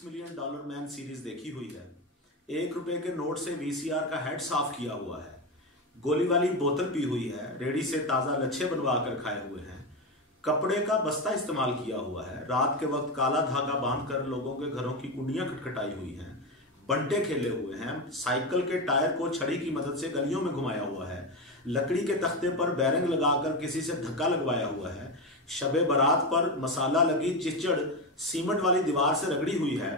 $6 million man series देखी हुई है। ₹1 के नोट से वीसीआर का हेड साफ किया हुआ है। गोली वाली बोतल पी हुई है। रेडी से ताजा लच्छे बनवा कर खाए हुए हैं। कपड़े का बस्ता इस्तेमाल किया हुआ है। रात के वक्त काला धागा बांधकर लोगों के घरों की कुंडियां खटखटाई हुई हैं। बंटे खेले हुए हैं। साइकिल के टायर को छड़ी की मदद से गलियों में घुमाया हुआ है। लकड़ी के तख्ते पर बैरिंग लगाकर किसी से धक्का लगवाया हुआ है। शबे बारात पर मसाला लगी चिचड़ सीमेंट वाली दीवार से रगड़ी हुई है।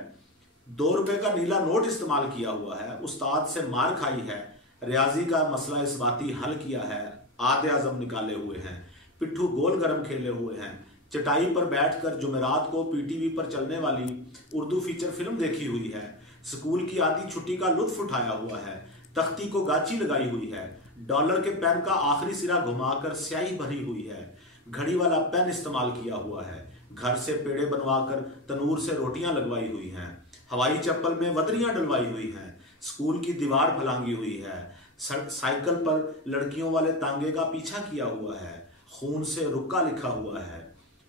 ₹2 का नीला नोट इस्तेमाल किया हुआ है। उस्ताद से मार खाई है। रियाजी का मसला इस्बाती हल किया है। आधे आजम निकाले हुए हैं। पिट्ठू गोल गरम खेले हुए हैं। चटाई पर बैठकर जुमेरात को पीटीवी पर चलने वाली उर्दू फीचर फिल्म देखी हुई है। स्कूल की आधी छुट्टी का लुत्फ उठाया हुआ है। तख्ती को गाची लगाई हुई है। डॉलर के पेन का आखिरी सिरा घुमाकर स्याही भरी हुई है। घड़ी वाला पेन इस्तेमाल किया हुआ है। घर से पेड़े बनवाकर तनूर से रोटियां लगवाई हुई हैं। हवाई चप्पल में वतरियां डलवाई हुई हैं। स्कूल की दीवार फलांगी हुई है। साइकिल पर लड़कियों वाले तांगे का पीछा किया हुआ है। खून से रुक्का लिखा हुआ है।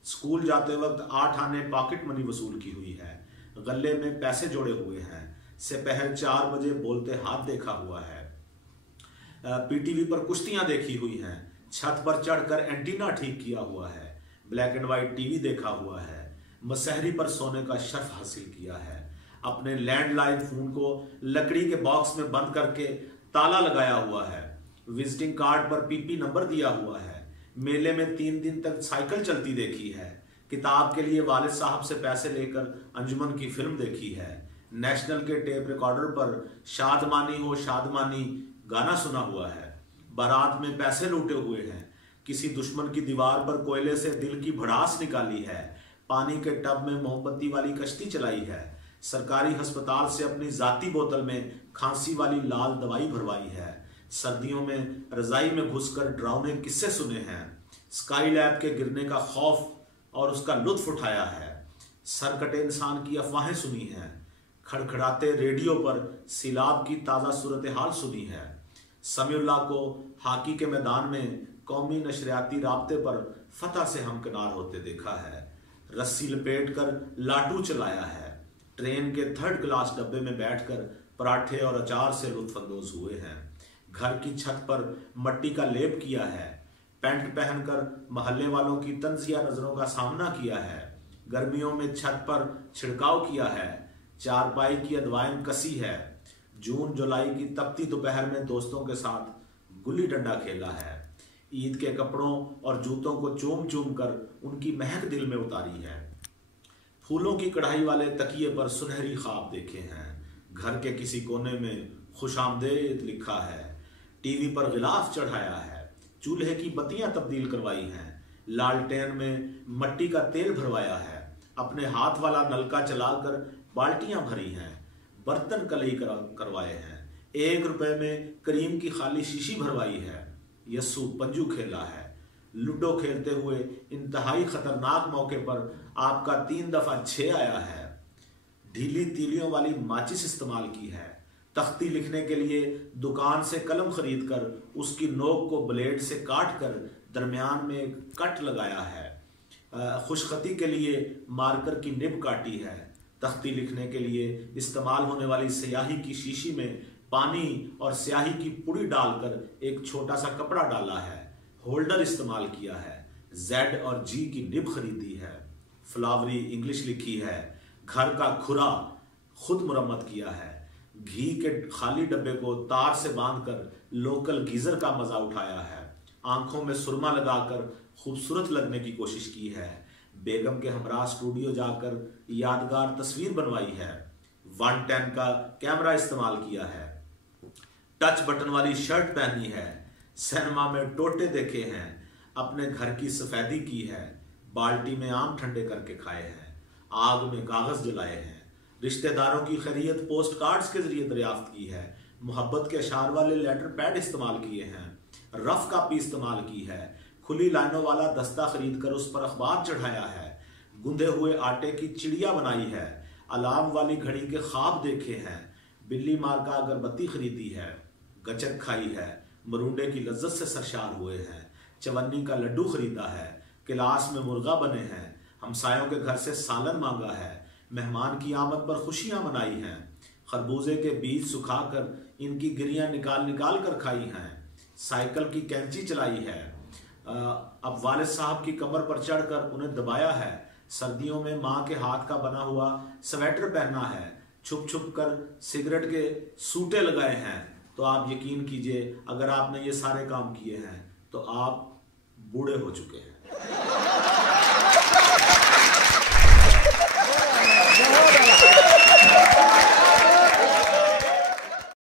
स्कूल जाते वक्त 8 आने पॉकेट मनी वसूल की हुई है। गले में पैसे जोड़े हुए हैं। दोपहर 4 बजे बोलते हाथ देखा हुआ है। पीटीवी पर कुश्तियां देखी हुई हैं। छत पर चढ़कर एंटीना ठीक किया हुआ है। ब्लैक एंड व्हाइट टीवी देखा हुआ है। मसहरी पर सोने का शर्फ हासिल किया है। अपने लैंडलाइन फोन को लकड़ी के बॉक्स में बंद करके ताला लगाया हुआ है। विजिटिंग कार्ड पर पीपी नंबर दिया हुआ है। मेले में 3 दिन तक साइकिल चलती देखी है। किताब के लिए वालिद साहब से पैसे लेकर अंजुमन की फिल्म देखी है। नेशनल के टेप रिकॉर्डर पर शादमानी हो शादमानी गाना सुना हुआ है। बारात में पैसे लूटे हुए हैं। किसी दुश्मन की दीवार पर कोयले से दिल की भड़ास निकाली है। पानी के टब में मोमबत्ती वाली कश्ती चलाई है। सरकारी अस्पताल से अपनी जाती बोतल में खांसी वाली लाल दवाई भरवाई है। सर्दियों में रजाई में घुसकर डरावने किस्से सुने हैं। स्काई लैब के गिरने का खौफ और उसका लुत्फ उठाया है। सरकटे इंसान की अफवाहें सुनी हैं। खड़खड़ाते रेडियो पर सिलाब की ताज़ा सूरत हाल सुनी है। समीउल्लाह को हॉकी के मैदान में कौमी नशरियाती राब्ते पर फतह से हमकिनार होते देखा है। रस्सी लपेटकर लाटू चलाया है। ट्रेन के 3rd क्लास डब्बे में बैठकर पराठे और अचार से लुत्फानंदोज हुए हैं। घर की छत पर मट्टी का लेप किया है। पैंट पहनकर महल्ले वालों की तंजिया नजरों का सामना किया है। गर्मियों में छत पर छिड़काव किया है। चारपाई की अदवाइन कसी है। जून जुलाई की तपती दोपहर में दोस्तों के साथ गुल्ली डंडा खेला है। ईद के कपड़ों और जूतों को चूम चूम कर उनकी महक दिल में उतारी है। फूलों की कढ़ाई वाले तकिए पर सुनहरी ख्वाब देखे हैं। घर के किसी कोने में खुशामदेद लिखा है। टीवी पर गिलाफ चढ़ाया है। चूल्हे की बत्तियां तब्दील करवाई हैं। लालटेन में मट्टी का तेल भरवाया है। अपने हाथ वाला नलका चलाकर बाल्टियां भरी हैं। बर्तन कलई करवाए हैं। ₹1 में करीम की खाली शीशी भरवाई है। यस्सू पंजू खेला है। लूडो खेलते हुए इंतहाई खतरनाक मौके पर आपका 3 दफा 6 आया है। ढीली तीलियों वाली माचिस इस्तेमाल की है। तख्ती लिखने के लिए दुकान से कलम खरीद कर उसकी नोक को ब्लेड से काट कर दरमियान में एक कट लगाया है। खुशखती के लिए मार्कर की निब काटी है। तख्ती लिखने के लिए इस्तेमाल होने वाली स्याही की शीशी में पानी और स्याही की पुड़ी डालकर एक छोटा सा कपड़ा डाला है। होल्डर इस्तेमाल किया है। Z और G की निब खरीदी है। फ्लावरी इंग्लिश लिखी है। घर का खुरा खुद मुरम्मत किया है। घी के खाली डब्बे को तार से बांधकर लोकल गीजर का मजा उठाया है। आंखों में सुरमा लगाकर खूबसूरत लगने की कोशिश की है। बेगम के हमरा स्टूडियो जाकर यादगार तस्वीर बनवाई है। 110 का कैमरा इस्तेमाल किया है। टच बटन वाली शर्ट पहनी है। सिनेमा में टोटे देखे हैं। अपने घर की सफेदी की है। बाल्टी में आम ठंडे करके खाए हैं। आग में कागज जलाए हैं। रिश्तेदारों की खैरियत पोस्ट कार्ड्स के जरिए दरियाफ्त की है। मोहब्बत के अशार वाले लेटर पैड इस्तेमाल किए हैं। रफ कापी इस्तेमाल की है। खुली लाइनों वाला दस्ता खरीद कर उस पर अखबार चढ़ाया है। गुंदे हुए आटे की चिड़िया बनाई है। अलार्म वाली घड़ी के ख्वाब देखे हैं। बिल्ली मार का अगरबत्ती खरीदी है। गचक खाई है। मरूंडे की लज्जत से सरशार हुए हैं। चवन्नी का लड्डू खरीदा है। क्लास में मुर्गा बने हैं। हमसायों के घर से सालन मांगा है। मेहमान की आमद पर खुशियां मनाई हैं। खरबूजे के बीज सुखाकर इनकी गिरियां निकाल निकाल कर खाई हैं। साइकिल की कैंची चलाई है। अब वालिद साहब की कमर पर चढ़कर उन्हें दबाया है। सर्दियों में माँ के हाथ का बना हुआ स्वेटर पहना है। छुप छुप कर सिगरेट के सूटे लगाए हैं। तो आप यकीन कीजिए, अगर आपने ये सारे काम किए हैं तो आप बूढ़े हो चुके हैं।